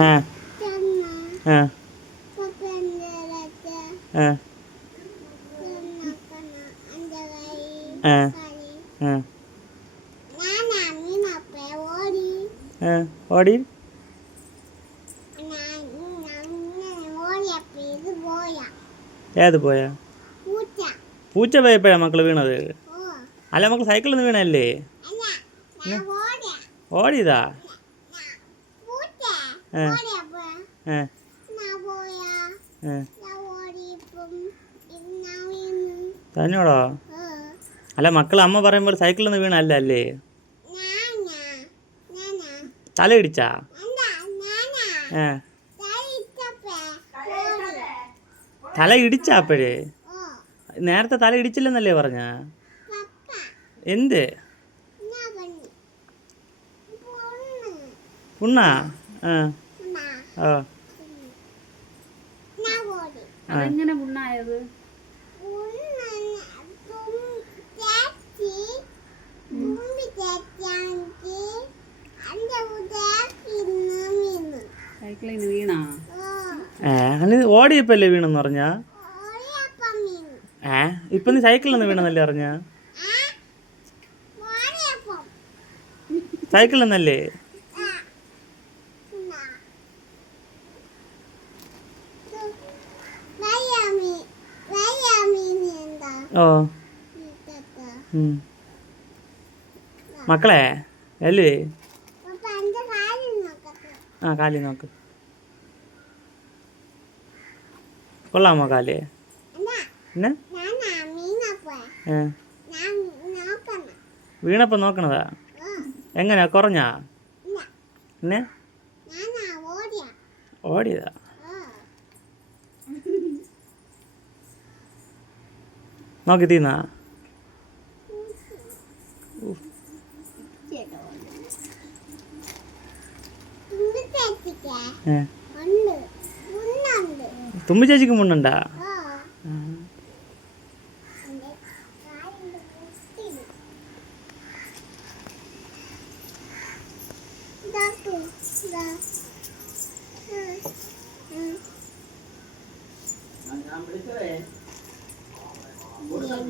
ആ ആ ആ ആ ആ ഓടി ഏത് പോയാ പൂച്ച പോയപ്പോഴാ മക്കള് വീണത്? അല്ല മക്കൾ സൈക്കിളിൽ നിന്ന് വീണല്ലേ? ഓടിയതാ? ഏ ഏ ഏ തന്നോടോ? അല്ല മക്കൾ അമ്മ പറയുമ്പോൾ സൈക്കിളിൽ നിന്ന് വീണല്ല അല്ലേ? തല ഇടിച്ചാ? ഏ തല ഇടിച്ചാ അപ്പോഴേ? നേരത്തെ തല ഇടിച്ചില്ലെന്നല്ലേ പറഞ്ഞ? എന്ത് പുണ്ണാ? ആ ആ അതെങ്ങനെ പുണ്ണായത്? സൈക്കിളിൽ നിന്ന് വീണാ? അങ്ങനെ ഓടിയപ്പല്ലേ വീണെന്ന് പറഞ്ഞ? ഇപ്പൊ നീ സൈക്കിളിൽ നിന്ന് വീണെന്നല്ലേ പറഞ്ഞ? സൈക്കിളിൽ നിന്നല്ലേ? ഓ മക്കളെ അല്ലേ? ആ കാലി നോക്ക്. കൊള്ളാമോ കാല്? പിന്നെ വീണപ്പം നോക്കണതാ? എങ്ങനെയാ കുറഞ്ഞാ? പിന്നെ ഓടിയതാ? നോക്കി തീന്നാ? തുമ്പി ചേച്ചിക്ക് മുണ്ടുണ്ടാ? ഞാൻ വിളിച്ചതേ